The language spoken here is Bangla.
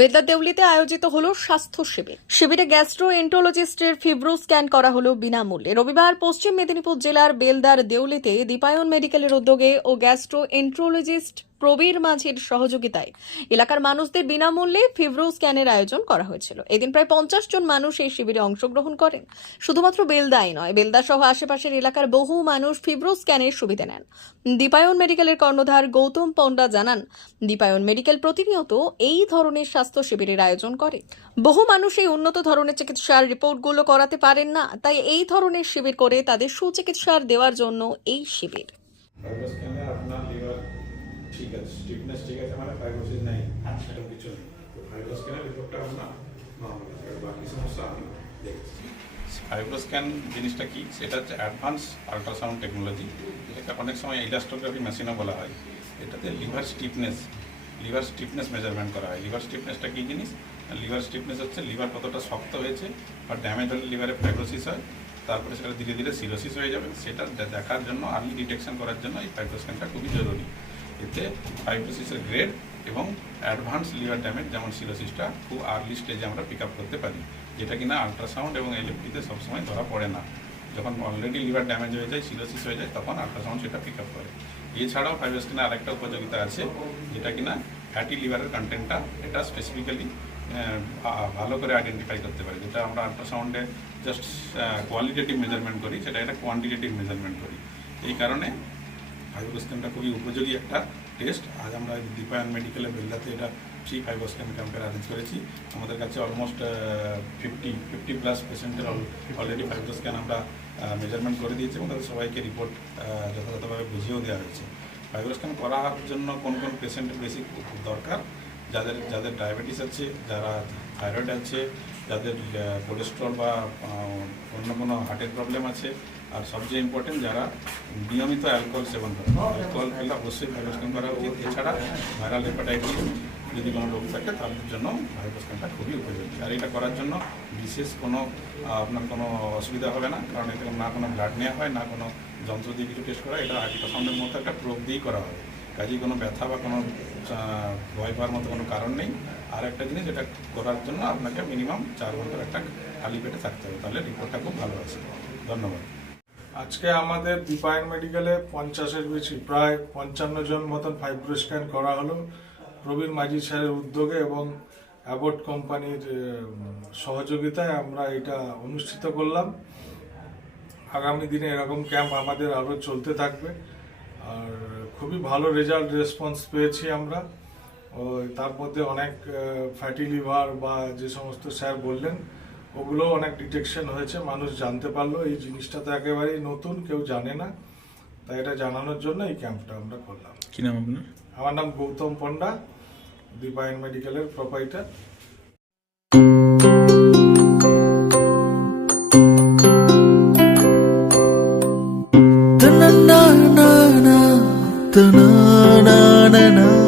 বেদা দেউলিতে আয়োজিত হলো স্বাস্থ্য শিবির। শিবিরে গ্যাস্ট্রো এন্টোলজিস্টের ফিব্রো স্ক্যান করা হলো বিনামূল্যে। রবিবার পশ্চিম মেদিনীপুর জেলার বেলদার দেউলিতে দীপায়ন মেডিকেলের উদ্যোগে ও গ্যাস্ট্রো এন্ট্রোলজিস্ট প্রবীর মাঝির সহযোগিতায়। এলাকার মানুষদের বিনামূল্যে ফিব্রো স্ক্যানের আয়োজন করা হয়েছিল। এদিন প্রায় পঞ্চাশ জন মানুষ এই শিবিরে অংশগ্রহণ করেন। শুধুমাত্র বেলদাই নয়, বেলদা সহ আশেপাশের এলাকার বহু মানুষ ফিব্রো স্ক্যানের সুবিধা নেন। দীপায়ন মেডিকেলের কর্ণধার গৌতম পণ্ডা জানান, দীপায়ন মেডিকেল প্রতিনিয়ত এই ধরনের স্বাস্থ্য শিবিরের আয়োজন করে। বহু মানুষ এই উন্নত ধরনের চিকিৎসার রিপোর্টগুলো করাতে পারেন না, তাই এই ধরনের শিবির করে তাদের সুচিকিৎসার দেওয়ার জন্য এই শিবির ফাইব্রোস স্ক্যানে আপনার লিভার ঠিক আছে স্টিফনেস ঠিক আছে মানে ফাইব্রোসিস নেই। সেরকম কিছু নেই। তো ফাইব্রোস স্ক্যানের রিপোর্টটা আপনার নর্মাল আছে বাকি সমস্যা আমি দেখছি। ফাইব্রো স্ক্যান জিনিসটা কি? সেটা হচ্ছে অ্যাডভান্স আল্ট্রাসাউন্ড টেকনোলজি যেটাকে অনেক সময় ইলাস্টোগ্রাফি মেশিনও বলা হয়। এটাতে liver stiffness liver stiffness measurement করা হয়। লিভার স্টিফনেসটা কী জিনিস? লিভার স্টিফনেস হচ্ছে লিভার কতটা শক্ত হয়েছে বা ড্যামেজ হলে লিভারে ফাইব্রোসিস হয় তারপরে সেটা ধীরে ধীরে সিরোসিস হয়ে যাবে। সেটা দেখার জন্য আর্লি ডিটেকশন করার জন্য এই ফাইব্রো স্ক্যানটা খুবই জরুরি। এতে ফাইব্রোসিসের গ্রেড এবং অ্যাডভান্স লিভার ড্যামেজ যেমন সিরোসিসটা খুব আর্লি স্টেজে আমরা পিক আপ করতে পারি, যেটা কিনা আল্ট্রাসাউন্ড এবং এলএফটিতে সবসময় ধরা পড়ে না। যখন অলরেডি লিভার ড্যামেজ হয়ে যায় সিরোসিস হয়ে যায়, তখন আল্ট্রাসাউন্ড সেটা পিক আপ করে। এছাড়াও ফাইব্রো স্ক্যানে আরেকটা উপযোগিতা আছে, যেটা কিনা ফ্যাটি লিভারের কন্টেন্টটা এটা স্পেসিফিক্যালি ভালো করে আইডেন্টিফাই করতে পারি। যেটা আমরা আল্ট্রাসাউন্ডে জাস্ট কোয়ালিটেটিভ মেজারমেন্ট করি, সেটা একটা কোয়ান্টিটেটিভ মেজারমেন্ট করি। এই কারণে ফাইব্রোস্ক্যানটা খুবই উপযোগী একটা টেস্ট আজ আমরা দীপায়ন মেডিকেলে বেলদাতে এটা ফ্রি ফাইব্রোস্ক্যান ক্যাম্পের অ্যারেঞ্জ করেছি। আমাদের কাছে অলমোস্ট ফিফটি ফিফটি প্লাস পেশেন্টের অলরেডি ফাইব্রোস্ক্যান আমরা মেজারমেন্ট করে দিয়েছি এবং তাদের সবাইকে রিপোর্ট যথাযথভাবে বুঝিয়েও দেওয়া হয়েছে। ফাইব্রোস্ক্যান করার জন্য কোন কোন পেশেন্টের বেশি দরকার? যাদের যাদের ডায়াবেটিস আছে, যারা থাইরয়েড আছে, যাদের কোলেস্ট্রল বা অন্য কোনো হার্টের প্রবলেম আছে আর সবচেয়ে ইম্পর্টেন্ট যারা নিয়মিত অ্যালকোহল সেবন করে। অ্যালকোহল খেলে অবশ্যই ভাইব্রোস্ক্যান করা উচিত। এছাড়া ভাইরাল হেপাটাইটিস যদি কোনো রোগ থাকে, তাদের জন্য ভাইব্রোস্ক্যানটা খুবই উপযোগী। আর এটা করার জন্য বিশেষ কোনো আপনার কোনো অসুবিধা হবে না। কারণ এতে না কোনো ব্লাড নেওয়া হয়, না কোনো যন্ত্র দিয়ে কিছু টেস্ট করা। এটা আল্ট্রাসাউন্ডের মতো একটা প্রোব দিয়েই করা হয়। কাজেই কোনো ব্যথা বা কোনো ভয় পাওয়ার মতো কোনো কারণ নেই। আর একটা জিনিস, এটা করার জন্য আপনাকে মিনিমাম চার ঘণ্টার একটা খালি পেটে থাকতে হবে। তাহলে রিপোর্টটা খুব ভালো আসে। ধন্যবাদ। আজকে আমাদের দীপায়ন মেডিকেলে পঞ্চাশের বেশি, প্রায় পঞ্চান্ন জন মতন ফাইব্রো স্ক্যান করা হলো। প্রবীর মাঝি স্যারের উদ্যোগে এবং অ্যাবোট কোম্পানির সহযোগিতায় আমরা এটা অনুষ্ঠিত করলাম। আগামী দিনে এরকম ক্যাম্প আমাদের আরও চলতে থাকবে। আর খুবই ভালো রেজাল্ট রেসপন্স পেয়েছি আমরা। তার মধ্যে অনেক ফ্যাটি লিভার বা যে সমস্ত স্যার বললেন ওগুলো অনেক ডিটেকশন হয়েছে মানুষ জানতে পারল এই জিনিসটা তো একেবারেই নতুন কেউ জানে না। তাই এটা জানানোর জন্য এই ক্যাম্পটা আমরা করলাম। কি নাম আপনার? আমার নাম গৌতম পণ্ডা দীপায়ন মেডিকেলের প্রোপাইটার Ta-na-na-na-na, ta-na.